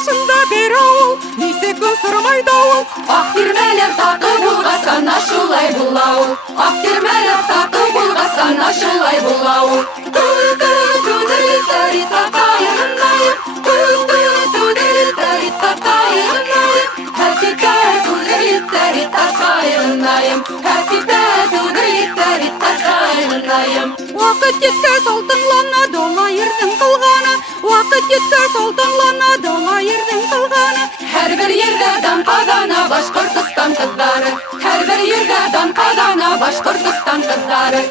башында бер ауыл, нисек сырмайды ауыл. Ак тирмәләр тату булган ана шулай була ул. Ак тирмәләр тату булган ана шулай була ул. Вакыт җиткәч алтынлана дала ирнең кылганы, вакыт җиткәч алтынлана дала ирнең кылганы. Һәрбер җирдә дан кадана Башкортстан кызлары, һәрбер җирдә дан кадана Башкортстан кызлары.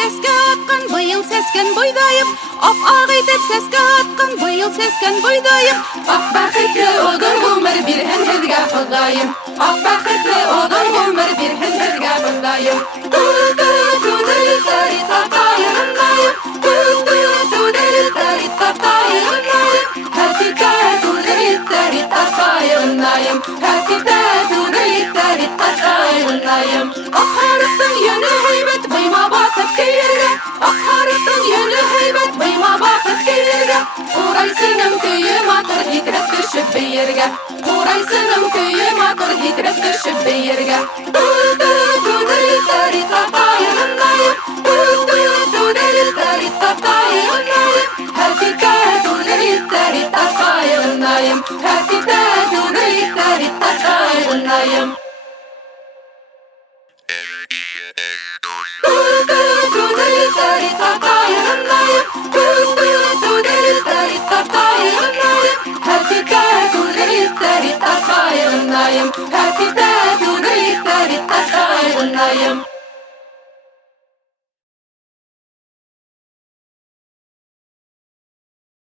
Сәскә аткан быел сәскән бойдайым, ап-ак итеп сәскә аткан быел сәскән бойдайым. Ак бәхетле оdur гомер бирһен һезгә Ходаем, ак бәхетле оdur гомер бирһен һезгә Ходаем. Акхарыктың йөне һәйбәт быйма бакыт киергә, акхарыктың йөне һәйбәт быйма бакыт киергә. Урайсының көе матур һикрәп төшеп бөергә, урайсының көе матур һикрәп төшеп бөергә.